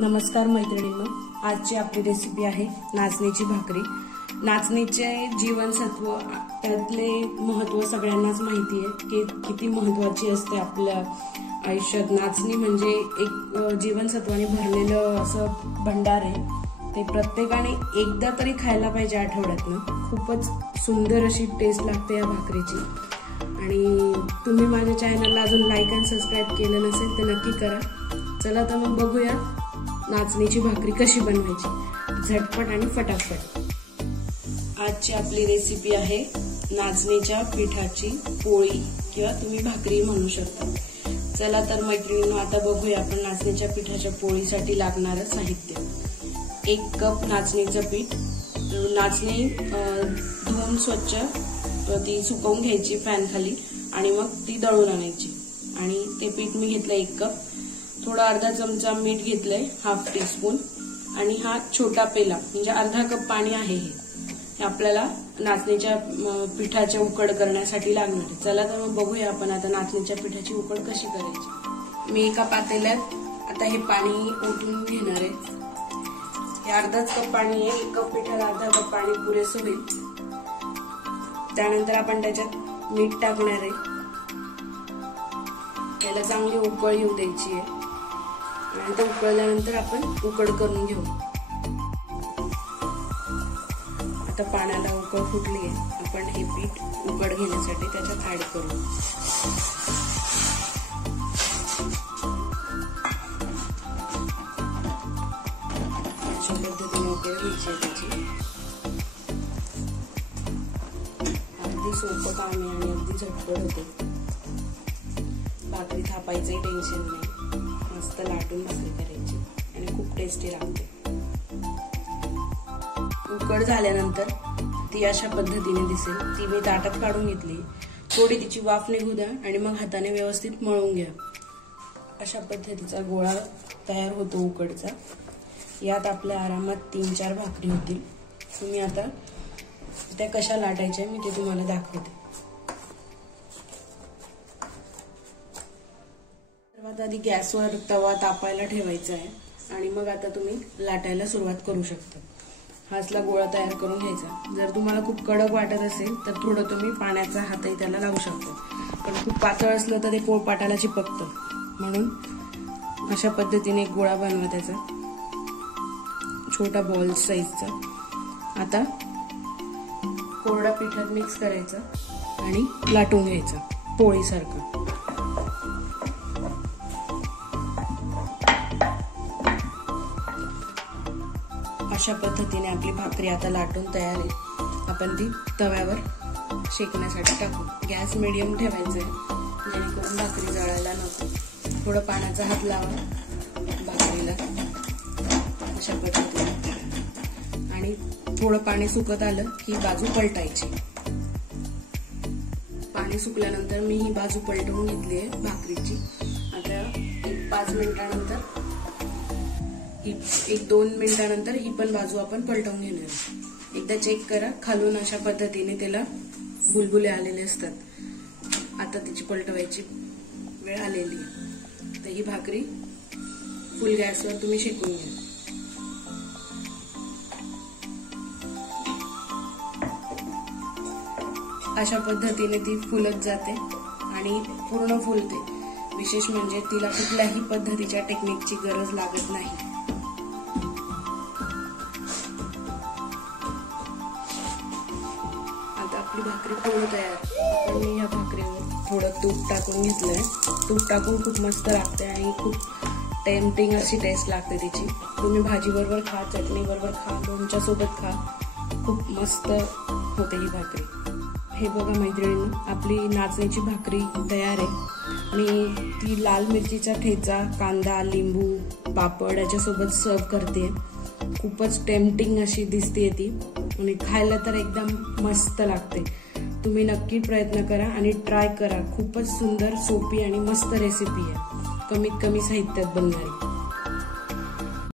नमस्कार मैत्रिणींनो, आजची आपली रेसिपी आहे नाचणीची भाकरी। नाचणीचे जीवनसत्व त्यातले महत्त्व सगळ्यांनाच माहिती आहे की किती महत्त्वाची असते आपल्या आयुष्यात। नाचणी म्हणजे एक जीवनसत्वाने भरलेलं असं भंडार आहे। ते प्रत्येकाने एकदा तरी खायला पाहिजे आठवड्यातनं। खूपच सुंदर अशी टेस्ट लागते या भाकरीची। आणि तुम्ही माझ्या चॅनलला अजून लाईक आणि सबस्क्राइब केलं नसेल तर नक्की करा। चला तर मग बघूया नाचणीची भाकरी कशी बनवायची, झटपट आणि फटाफट। आजची आपली रेसिपी आहे नाचणीच्या पिठाची पोळी किंवा तुम्ही भाकरी म्हणू शकता। चला तर मैत्रिणींनो, आता बघूया आपण नाचणीच्या पिठाच्या पोळीसाठी लागणारं साहित्य। 1 कप नाचणीचं पीठ। नाचणी धुवून स्वच्छ ती सुकवून घ्यायची फॅन खाली आणि मग ती दळून आणायची। आणि ते पीठ मी घेतलं 1 कप। थोडा अर्धा चमचा मीठ घेतलंय, हाफ टीस्पून। आणि हा छोटा पेला म्हणजे अर्धा कप पाणी आहे हे आपल्याला नाचणीच्या पिठाच्या उकड करण्यासाठी लागणार आहे। चला तर मग बघूया आपण आता नाचणीच्या पिठाची उकड कशी करायची। मी एका पातेल्यात आता हे पाणी ओतून घेणार आहे। हे अर्धाच कप पाणी आहे, 1 कप पिठाला अर्धा कप पाणी पुरेसं होईल। त्यानंतर आपण त्याच्यात मीठ टाकणार आहे। त्याला चांगली उकळ येऊ द्यायची आहे आणि ते उकळल्यानंतर आपण उकड करून घेऊ। आता पाण्याला उकळ फुटली आहे, आपण हे पीठ उकड घेण्यासाठी त्याच्यात ऍड करू। अशा पद्धतीने उकळ घ्यायची आहे त्याची। अगदी सोपं काम आहे आणि अगदी झटपट होते। भाकरी थापायचंही टेन्शन नाही, मस्त लाटून भाकरी करायची आणि खूप टेस्टी लागते। उकड झाल्यानंतर ती अशा पद्धतीने दिसेल। ती मी ताटात काढून घेतली। थोडी तिची वाफ निघू द्या आणि मग हाताने व्यवस्थित मळून घ्या। अशा पद्धतीचा गोळा तयार होतो उकडचा। यात आपल्या आरामात 3-4 भाकरी होतील। तुम्ही आता त्या कशा लाटायच्या मी ते तुम्हाला दाखवते। सर्वात आधी गॅसवर तवा तापायला ठेवायचा आहे आणि मग आता तुम्ही लाटायला सुरुवात करू शकता। हा असला गोळा तयार करून घ्यायचा। जर तुम्हाला खूप कडक वाटत असेल तर थोडं तुम्ही पाण्याचा हातही त्याला लावू शकता, पण खूप पातळ असलं तर ते पोळपाटाला चिपकतं। म्हणून अशा पद्धतीने एक गोळा बनवा त्याचा, छोटा बॉल साईजचा। आता कोरडा पिठात मिक्स करायचा आणि लाटून घ्यायचा पोळीसारखं। अशा पद्धतीने आपली भाकरी आता लाटून तयार आहे। आपण ती तव्यावर शेकण्यासाठी टाकू। गॅस मीडियम ठेवायचा आहे जेणेकरून भाकरी जळायला नको। थोडं पाण्याचा हात लावा भाकरीला अशा पद्धतीने आणि थोडं पाणी सुकत आलं की बाजू पलटायची। पाणी सुकल्यानंतर मी ही बाजू पलटवून घेतली आहे भाकरीची। आता 5 मिनिटानंतर 1-2 मिनिटानंतर ही पण बाजू आपण पलटवून घेणार। एकदा चेक करा, खालून अशा पद्धतीने त्याला बुलबुले आलेले असतात। आता तिची पलटवायची वेळ आलेली आहे। तर ही भाकरी फुल गॅसवर तुम्ही शेकून घ्या। अशा पद्धतीने ती फुलत जाते आणि पूर्ण फुलते। विशेष म्हणजे तिला कुठल्याही पद्धतीच्या टेक्निकची गरज लागत नाही। आता आपली भाकरी पूर्ण तयार। पण मी या भाकरीवर थोडं तूप टाकून घेतलंय। तूप टाकून खूप मस्त लागते आणि खूप टेम्पटिंग अशी टेस्ट लागते तिची। तुम्ही भाजी बरोबर खा, चटणी बरोबर खा, लोणच्या सोबत खा, खूप मस्त होते ही भाकरी। हे बघा मैत्रिणींनो, आपली नाचणीची भाकरी तयार आहे। आणि ती लाल मिरचीचा ठेचा, कांदा, लिंबू, पापड याच्यासोबत सर्व करते। खूपच टेम्पटिंग अशी दिसते ती आणि खायला तर एकदम मस्त लागते। तुम्ही नक्की प्रयत्न करा आणि ट्राय करा। खूपच सुंदर, सोपी आणि मस्त रेसिपी आहे, कमीत कमी साहित्यात बनणारी।